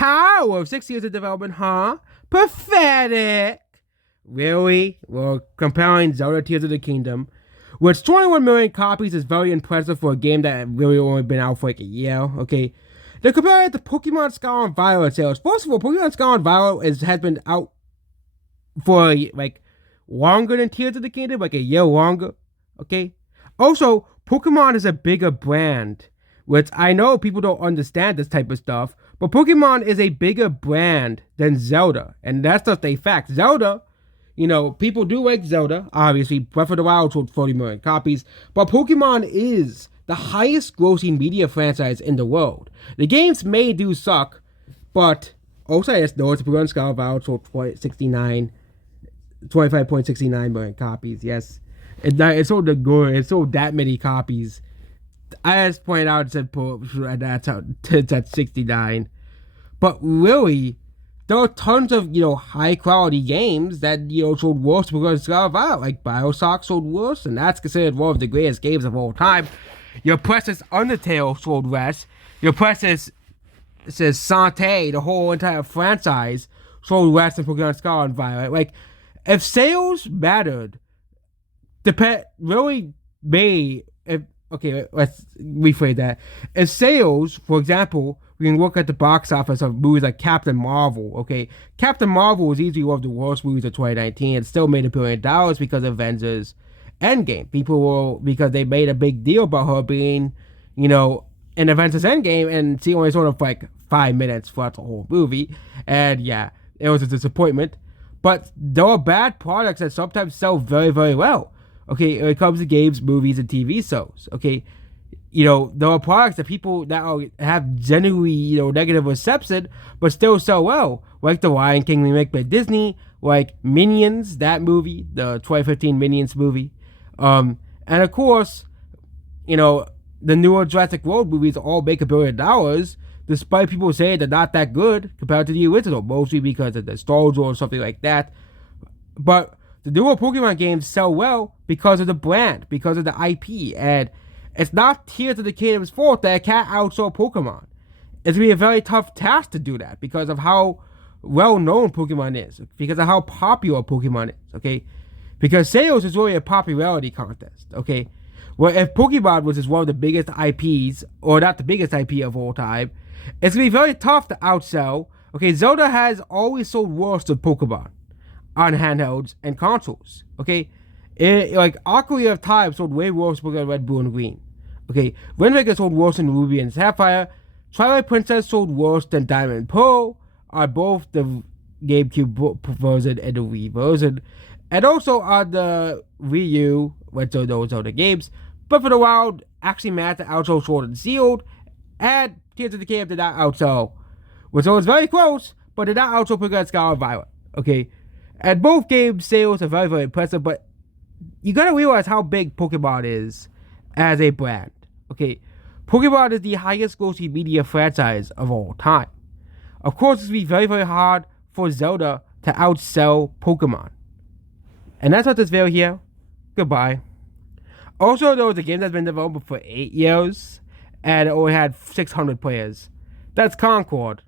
power of 6 years of development, huh? Pathetic. Really? Well, comparing Zelda Tears of the Kingdom, which 21 million copies is very impressive for a game that really only been out for like a year, okay? They compare it to Pokemon Scarlet Violet sales. First of all, Pokemon Scarlet Violet has been out for like longer than Tears of the Kingdom, like a year longer, okay? Also, Pokemon is a bigger brand, which I know people don't understand this type of stuff, but Pokemon is a bigger brand than Zelda, and that's just a fact. Zelda, people do like Zelda, obviously. Breath of the Wild sold 40 million copies, but Pokemon is the highest grossing media franchise in the world. The games may do suck, but also I just know it's Pokemon Scarlet Violet sold 25.69 million copies, yes. It sold the good. It sold that many copies. I just pointed out it said that's how it's at 69. But really, there are tons of high quality games that sold worse because Scarlet Violet, like BioShock sold worse, and that's considered one of the greatest games of all time. Your precious Undertale sold less. Your precious Shantae, the whole entire franchise, sold less than Pokemon Scarlet Violet. Like, if sales mattered, really may. Okay, let's rephrase that. If sales, for example, we can look at the box office of movies like Captain Marvel, okay? Captain Marvel was easily one of the worst movies of 2019. It still made $1 billion because of Avengers Endgame. Because they made a big deal about her being, in Avengers Endgame, and she only sort of like 5 minutes throughout the whole movie. And yeah, it was a disappointment. But there are bad products that sometimes sell very, very well. Okay, when it comes to games, movies, and TV shows, okay, there are products that people that have genuinely, negative reception, but still sell well, like the Lion King remake by Disney, like Minions, that movie, the 2015 Minions movie, and of course, the newer Jurassic World movies all make $1 billion, despite people saying they're not that good compared to the original, mostly because of the nostalgia or something like that, but the newer Pokemon games sell well because of the brand, because of the IP, and it's not Tears of the Kingdom's fault that it can't outsell Pokemon. It's going to be a very tough task to do that because of how well-known Pokemon is, because of how popular Pokemon is, okay? Because sales is really a popularity contest, okay? Well, if Pokemon was just one of the biggest IPs, or not the biggest IP of all time, it's going to be very tough to outsell. Okay, Zelda has always sold worse than Pokemon on handhelds and consoles, okay? Ocarina of Time sold way worse than Red, Blue, and Green. Okay, Wind Waker sold worse than Ruby and Sapphire. Twilight Princess sold worse than Diamond and Pearl on both the GameCube version and the Wii version. And also on the Wii U, which are those other games, Breath of the Wild actually managed to outsell Sword and Shield, and Tears of the Kingdom did not outsell. So it's very close, but did not outsell Pokemon Scarlet Violet, okay? And both games' sales are very, very impressive, but you gotta realize how big Pokemon is as a brand. Okay, Pokemon is the highest grossing media franchise of all time. Of course, it's gonna be very, very hard for Zelda to outsell Pokemon. And that's what this video here. Goodbye. Also, there was a game that's been developed for 8 years, and it only had 600 players. That's Concord.